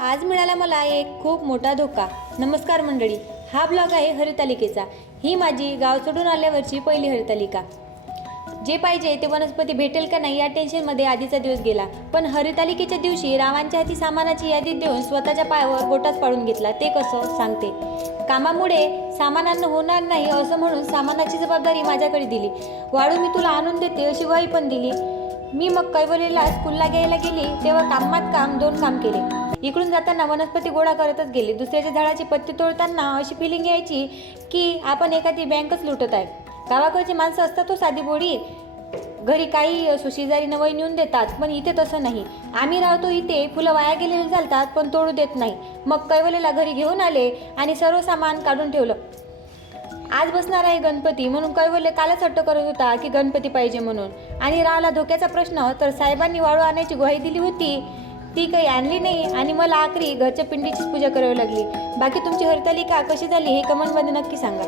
आज मिळाला मला एक खूप मोठा धोका. नमस्कार मंडळी, हा ब्लॉग आहे हरितालिकेचा. ही माझी गाव सोडून आल्यावरची पहिली हरितालिका. जे पाहिजे ते वनस्पती भेटेल का नाही या टेन्शनमध्ये आधीचा दिवस गेला. पण हरितालिकेच्या दिवशी रावांच्या हाती सामानाची यादी देऊन स्वतःच्या पायावर बोटाच पाडून घेतला. ते कसं सांगते. कामामुळे सामानांना होणार नाही असं म्हणून सामानाची जबाबदारी माझ्याकडे दिली. वाळू मी तुला आणून देते अशी ग्वाही पण दिली. मी मग कैवलेला स्कूलला घ्यायला गेली तेव्हा कामात काम 2 काम केले. इकडून जाताना वनस्पती गोळा करतच गेले. दुसऱ्याच्या झाडाची पत्ती तोडताना अशी फिलिंग यायची की आपण एखादी बँकच लुटत आहे. गावाकडची माणसं असतात तो साधी बोडी, घरी काही असो शेजारी नवई नेऊन देतात, पण इथे तसं नाही. आम्ही राहतो इथे फुलं वाया गेलेली चालतात पण तोडू देत नाही. मग कैवलेला घरी घेऊन आले आणि सर्व सामान काढून ठेवलं. आज बसणार आहे गणपती म्हणून कैवल्य कालच हट्ट करत होता की गणपती पाहिजे म्हणून. आणि राहिला धोक्याचा प्रश्न तर साहेबांनी वाळू आणायची ग्वाही दिली होती, ती काही आणली नाही आणि मला आखरी घरच्या पिंडीचीच पूजा करावी लागली. बाकी तुमची हरितालिका कशी झाली हे कमेंटमध्ये नक्की सांगा.